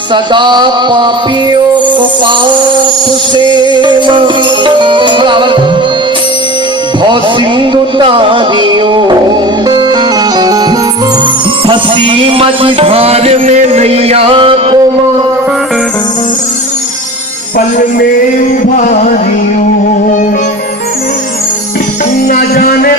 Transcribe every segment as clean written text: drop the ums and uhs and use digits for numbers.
सदा पापियों को पाप से भौ सिंधु तारियों, फंसी मझधार में नैया को पल में उभारियों, न जाने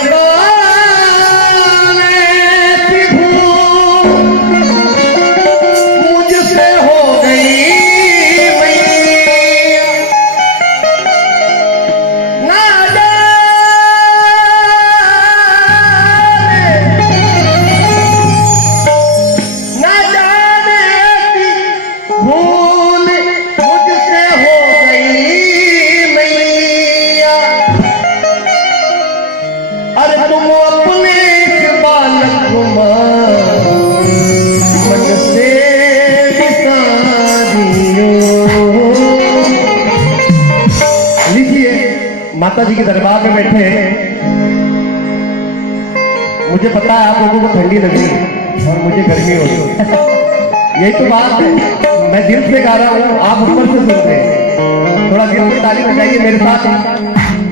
माता जी के दरबार में बैठे। मुझे पता है आप लोगों को ठंडी लगी और मुझे गर्मी हो रही। यही तो बात है, मैं दिल से गा रहा हूँ, आप ऊपर से सुन रहे हैं। थोड़ा दिल से ताली बजाइए मेरे साथ,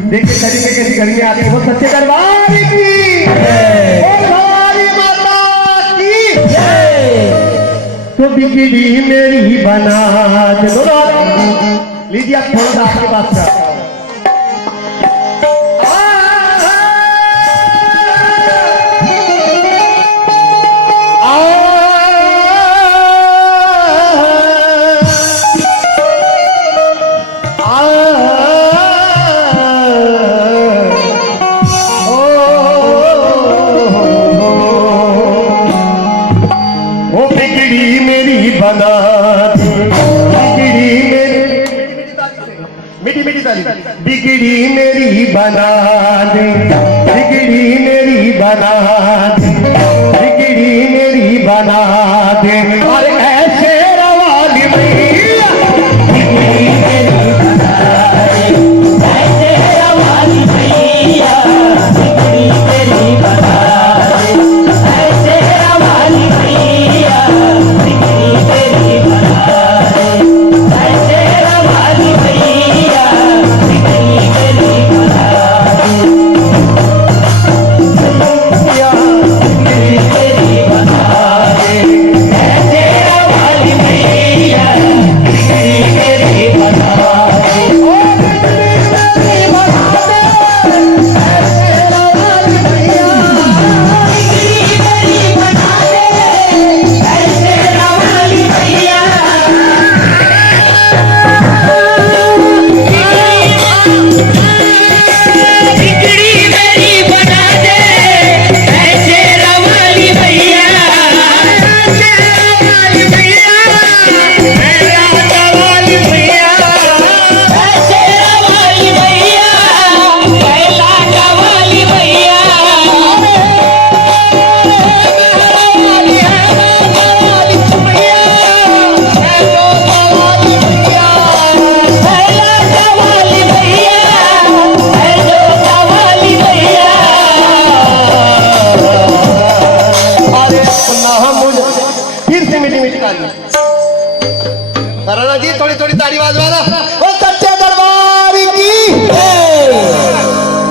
देखिए शरीर में कैसी गर्मी आती है। वो सच्चे दरबार की तो बिगड़ी मेरी बना दे। लीजिए आप थोड़ा सा आपके पास का बिगड़ी मेरी बना दे, बिगड़ी मेरी बना दे, बिगड़ी मेरी बना दे। और ऐसे रवाली मैया बिगड़ी मेरी बना दे, ऐसे रवाली मैया बिगड़ी मेरी बना दे, ऐसे रवाली मैया बिगड़ी मेरी बना दे, ऐसे रवाली मैया जी थोड़ी थोड़ी ताड़ी बाजवाना। ओ सच्चे दरबार की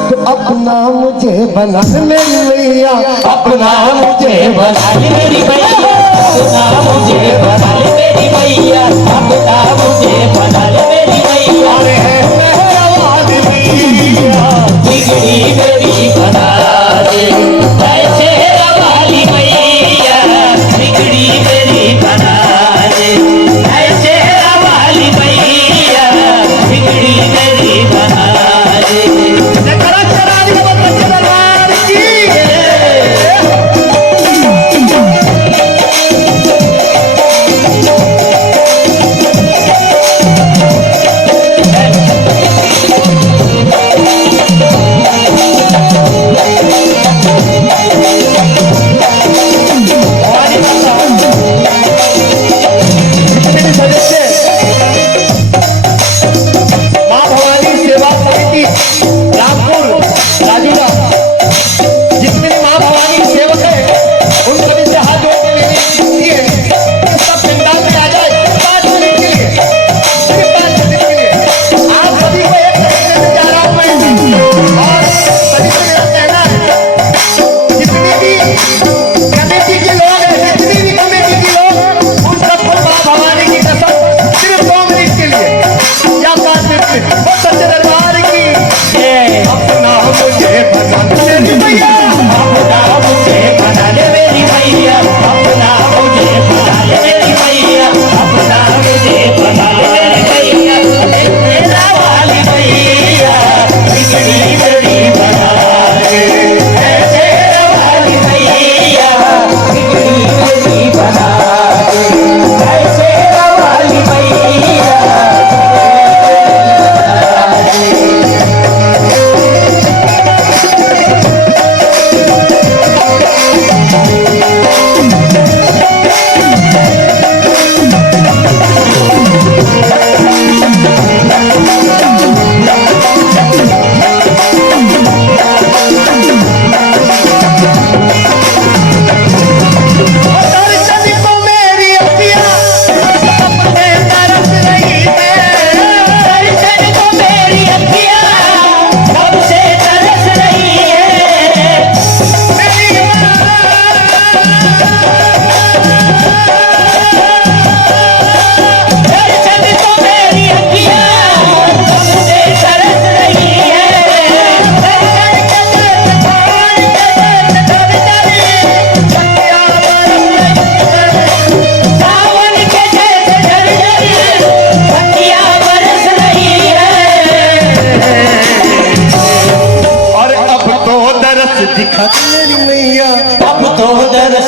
तो अपना मुझे बना मेरी मैया, अपना मुझे बना मेरी मैया, अपना मुझे बना मेरी मैया, अपना मुझे बना मेरी मैया। अरे मेहरबानी मैया बिगड़ी मेरी बना दे, ऐसे रवाली मैया बिगड़ी मेरी बना दे, ऐसे रवाली मैया बिगड़ी मेरी बना दे। जकरा चरारी बच्चे दरबार की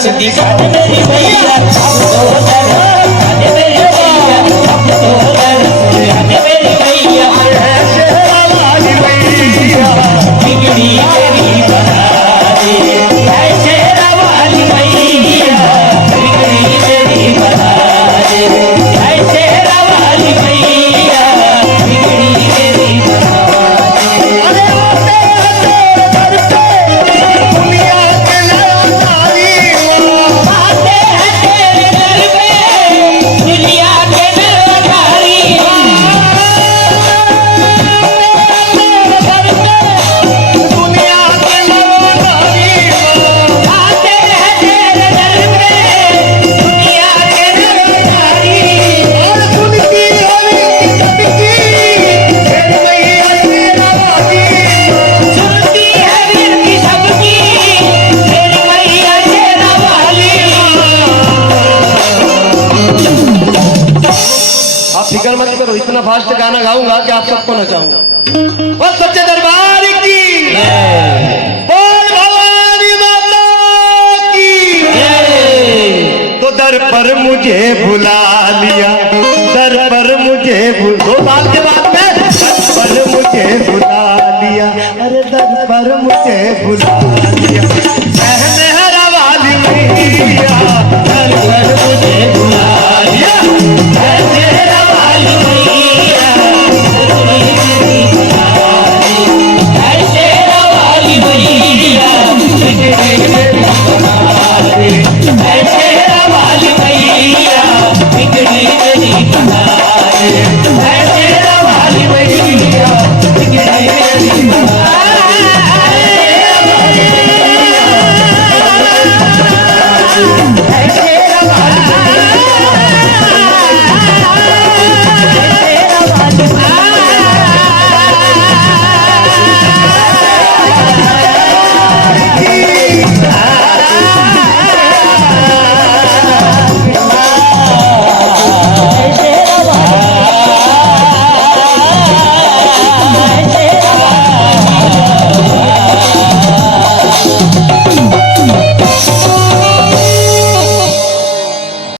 दर्श दिखा दे मेरी मैया अब तो दर्श दिखा दे मेरी मैया अब तो दर्श दिखा दे मेरी मैया शेरा वाली मैया बिगड़ी तेरी बना दे ऐ शेरा वाली मैया बिगड़ी तेरी बना दे ऐ शेरा वाली मैया बिगड़ी तेरी बना दे अरे आते हैं तेरे दर पे दुनिया के नरनारी आते हैं तेरे दर पे दुनिया के नरनारी दुनिया के नरनारी आते हैं तेरे दर पे दुनिया के नरनारी और सुनती हरी सबकी तेरी मैया शेरा वाली सुनती है वीर की सबकी तेरी मैया शेरा वाली आप फिक्र मत करो, इतना फास्ट गाना गाऊंगा कि आप सबको नचाऊंगा। और सच्चे दरबार की बोल भवानी माता की। तो दर पर मुझे बुला लिया, दर पर मुझे 2 साल के बाद